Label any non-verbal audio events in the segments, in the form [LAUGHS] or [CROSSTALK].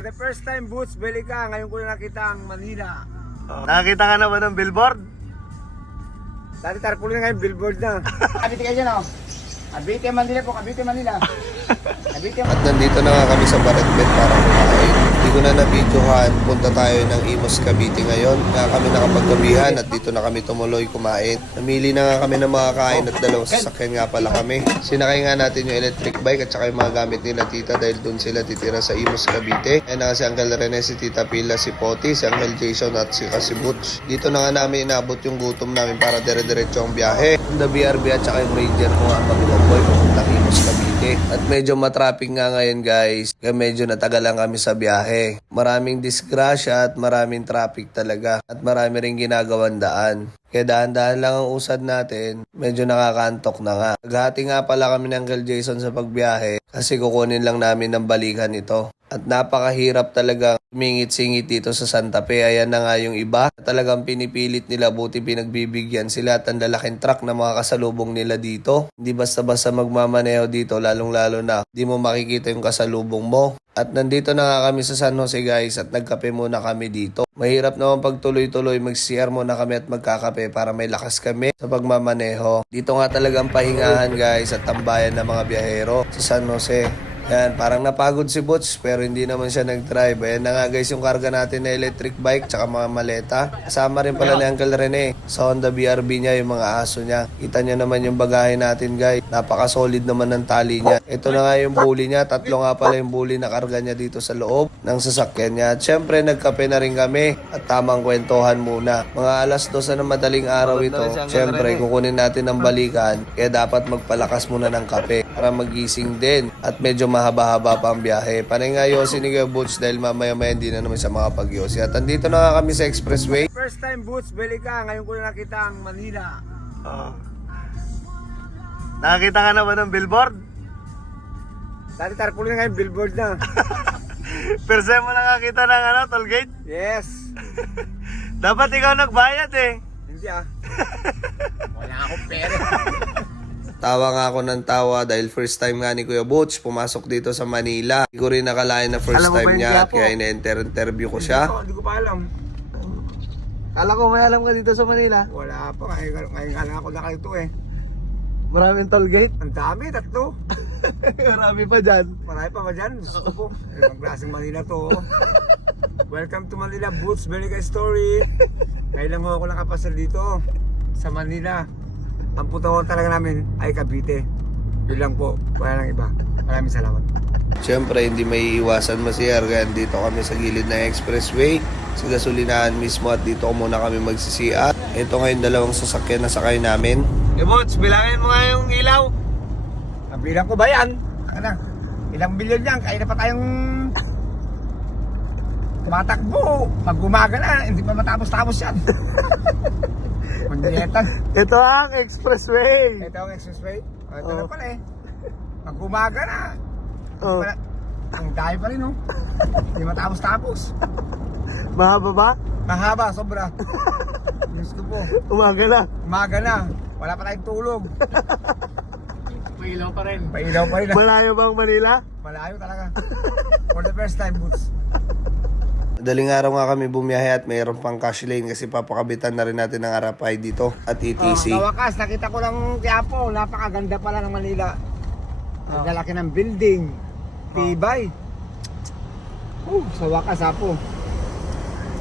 The first time boots, bili ka. Ngayon ko na nakita ang Manila. Nakakita ka na ba ng billboard? Dati tarpaulin na ngayon, billboard na. [LAUGHS] Kabiti kayo dyan, oh. Kabiti Manila po, Kabiti Manila. [LAUGHS] Kabiti At nandito na nga kami sa Baretbet para ko na na-videohan. Punta tayo ng Imos Cavite ngayon. Na kami nakapaggabihan at dito na kami tumuloy kumain. Namili na nga kami ng mga kain at dalawang sasakyan nga pala kami. Sinakay nga natin yung electric bike at saka yung mga gamit nila tita dahil doon sila titira sa Imos Cavite. Ayan na nga si Uncle Rene, si Tita Pila, si Poti, si Uncle Jason at si si Butch. Dito na nga namin inabot yung gutom namin para dire-diretso ang biyahe. Yung BRB at saka yung Ranger ko nga mag-convoy papuntang Imos Cavite. At medyo matraffic nga ngayon guys. Kaya medyo natagalan kami sa biyahe. Maraming disgrasya at maraming traffic talaga. At marami rin ginagawang daan. Kaya dahan-dahan lang ang usad natin, medyo nakakantok na nga. Naghati nga pala kami ng Uncle Jason sa pagbiyahe kasi kukunin lang namin ng balikan ito. At napakahirap talaga mingit-singit dito sa Santa Fe. Ayan na nga yung iba. Talagang pinipilit nila buti pinagbibigyan sila at ang lalaking truck na mga kasalubong nila dito. Hindi basta-basta magmamaneho dito lalong-lalo na di mo makikita yung kasalubong mo. At nandito na nga kami sa San Jose guys at nagkape muna kami dito. Mahirap naman pag tuloy-tuloy mag-CR muna kami at magkakape para may lakas kami sa pagmamaneho. Dito nga talagang pahingahan guys at tambayan ng mga biyahero sa San Jose. Yan, parang napagod si Butch pero hindi naman siya nag-drive. Ayan na nga guys yung karga natin na electric bike tsaka mga maleta. Kasama rin pala ni Uncle Rene sa Honda BRB niya yung mga aso niya. Kita niyo naman yung bagahe natin guys. Napaka-solid naman ng tali niya. Ito na nga yung bully niya. Tatlo nga pala yung bully na karga niya dito sa loob ng sasakyan niya. At syempre nagkape na rin kami at tamang kwentuhan muna. Mga alas 12 na madaling araw ito. Syempre kukunin natin ang balikan kaya dapat magpalakas muna ng kape para magising din at medyo mahaba-haba pa ang biyahe. Panay nga yosi ni Kuya Butch dahil mamaya-maya hindi na naman siya makapag-yosi. At andito na nga kami sa expressway. First time boots, bili ka. Ngayon ko na nakita ang Manila. Oo. Nakakita ka na ba ng billboard? Dati tarpaulin na ngayon, billboard na. [LAUGHS] First time mo nakakita ng ano, toll gate? Yes. [LAUGHS] Dapat ikaw nagbayad eh. Hindi ah. [LAUGHS] Wala akong pera. Tawa nga ako ng tawa dahil first time nga ni Kuya Butch pumasok dito sa Manila. Hindi ko rin nakalain na first Alam time niya Quiapo? kaya ina-interview ko siya. Hindi ko- Hindi ko pa alam. Kala ko may alam ka dito sa Manila. Wala pa. Ngayon, ngayon nga lang ako nakalito eh. Maraming toll gate. Ang dami, tatlo. [LAUGHS] Marami pa dyan. Marami pa ba dyan? Gusto ko po. Ibang klaseng Manila to. Welcome to Manila Boots Belica Story. Ngayon lang ho ako nakapasal dito sa Manila. Ang puto talaga namin ay Cavite. Yun lang po. Wala lang iba. Maraming salamat. Siyempre, hindi may iwasan masiyar kaya dito kami sa gilid ng expressway sa gasolinahan mismo at dito muna kami magsisiat. Ito ngayon dalawang sasakyan na sakay namin. Eh, Bots, bilangin mo nga yung ilaw. Ang bilang ko ba yan? Ano? Ilang bilyon yan? Kaya na pa tayong tumatakbo. Pag umaga na, hindi pa matapos-tapos yan. [LAUGHS] Manyetan. Ito ang expressway. Ito ang expressway. Oh, ito Oo. na pala eh. Pag umaga na, Oh, wala, ang dahil pa rin oh. Hindi matapos-tapos. mahaba ba? Mahaba, sobra. Diyos ko po. Umaga na. Umaga na. Wala pa tayong tulog. Pailaw pa rin. Pailaw pa rin. Malayo ba ang Manila? Malayo talaga. For the first time, Boots. Daling araw nga kami bumiyahe at mayroon pang cash lane kasi papakabitan na rin natin ng Arapay dito at Oh, ETC. sa wakas, nakita ko lang Quiapo. Napakaganda pala ng Manila. Ang lalaki ng building. Tibay. Oh, sa wakas, Apo.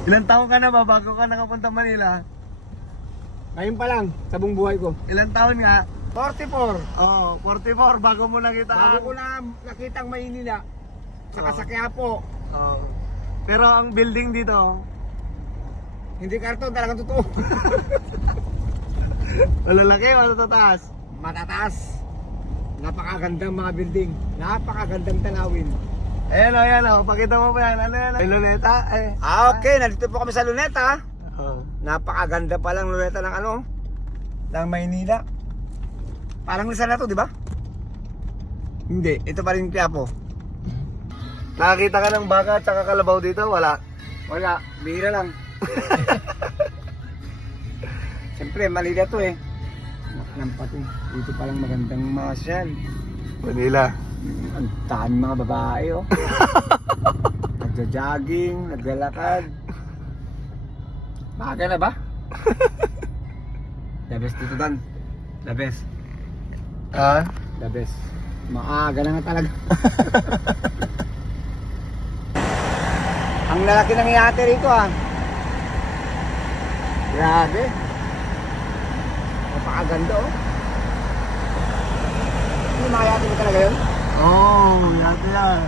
Ilang taon ka na ba bago ka nakapunta Manila? Ngayon pa lang, sa buong buhay ko. Ilang taon nga? 44. Oh, 44 bago mo nakita Bago ko na nakita ang Maynila. Saka Oh. sa Quiapo. Oh. Pero ang building dito, Hindi karton, talagang totoo. [LAUGHS] malalaki o tataas? Matataas. Napakagandang mga building. Napakagandang tanawin. Ayan o, ayan o. Pakita mo pa yan. Ano yan? Ay, luneta? Ay. Ah, okay. Nandito po kami sa Luneta. Oh. Napakaganda pa lang Luneta ng ano? Ng Maynila. Parang Rizal na to, di ba? Hindi. Ito pa rin Quiapo. Nakakita ka ng baka at saka kalabaw dito? Wala. Wala. Bihira lang. [LAUGHS] Siyempre, Manila to eh. Nakampat eh. Dito pa lang magandang masyal. Manila. Ang dami mga babae oh. [LAUGHS] nagja-jogging, naglalakad. Maaga na ba? [LAUGHS] The best dito, Dan. The best. Ha? The best. Maaga na nga talaga. Ang lalaki ng yate rito ah. Grabe. Napakaganda oh. Ano mga yate mo talaga yun? Oo, oh, yate yan.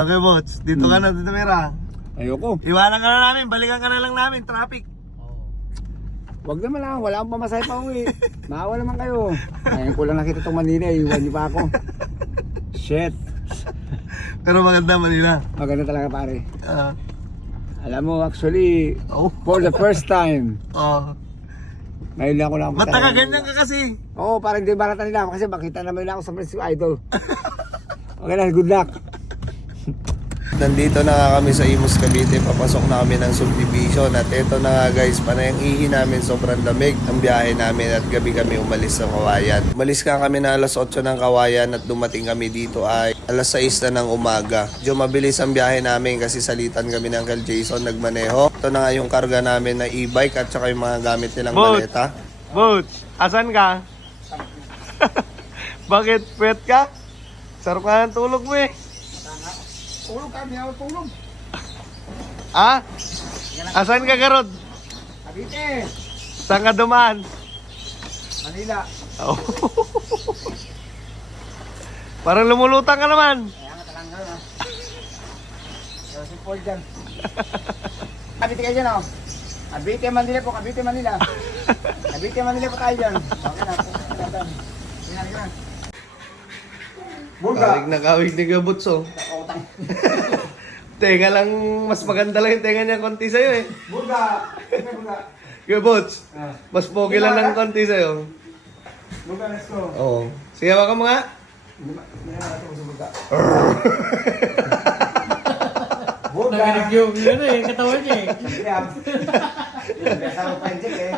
Okay, bots. Dito ka na, dito mera. Ayoko. Iwanan ka na namin, balikan ka na lang namin, traffic. Wag naman lang, wala akong pamasahe pa uwi. Maawa naman kayo. Ngayon ko lang nakita itong Manila, iwan niyo pa ako. Shit. Pero maganda Manila. Maganda talaga pare. Ah, Alam mo, actually, oh. for the first time, Oh. ngayon lang ako lang Ba't ka ganyan ka kasi? Oo, oh, parang hindi barata nila ako kasi makita naman nila ako sa Prince Idol. [LAUGHS] Okay na, good luck. Nandito na nga kami sa Imus Cavite, papasok na kami ng subdivision at eto na nga guys, panay ang ihi namin sobrang lamig ang biyahe namin at gabi kami umalis sa Kawayan. Umalis ka kami na alas 8 ng Kawayan at dumating kami dito ay alas 6 na ng umaga. Medyo mabilis ang biyahe namin kasi salitan kami ng Uncle Jason nagmaneho. Ito na nga yung karga namin na e-bike at saka yung mga gamit nilang Boat. maleta. Boats, asan ka? [LAUGHS] Bakit? Pwet ka? Sarap ka ng tulog mo eh. Tulog kami, ako tulog. Ha? Asan ka, Garod? Cavite, Saan ka dumaan? Manila. Oh. Parang lumulutang ka naman. Kaya nga talanggal ha. Pero si Paul dyan. Cavite kayo dyan oh. Cavite, Manila po, Cavite, Manila. Cavite, Manila po tayo dyan. Okay na. Tingnan ka na. Kawig na kawig ni Gabuts oh. Utang. Tenga lang, mas maganda lang yung tenga niya konti sa'yo eh. Buga! Buga, buga. Gabuts, Ah. mas pogi lang ng konti sa'yo. Buga, let's go. Oo. Sige ka mga. Hindi na natin kung buga. Buga! Narinig yung yun eh, katawan niya eh. Hindi. Kasama pa yung check eh.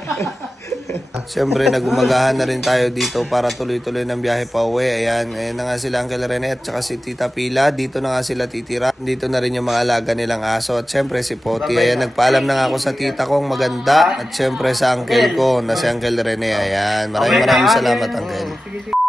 Siyempre, nagumagahan na rin tayo dito para tuloy-tuloy ng biyahe pa uwi. Ayan, ayan na nga sila Uncle Rene at saka si Tita Pila. Dito na nga sila titira. Dito na rin yung mga alaga nilang aso. At siyempre, si Poti. Ayan, nagpaalam na nga ako sa tita kong maganda. At siyempre sa uncle ko na si Uncle Rene. Ayan, maraming maraming salamat, Uncle.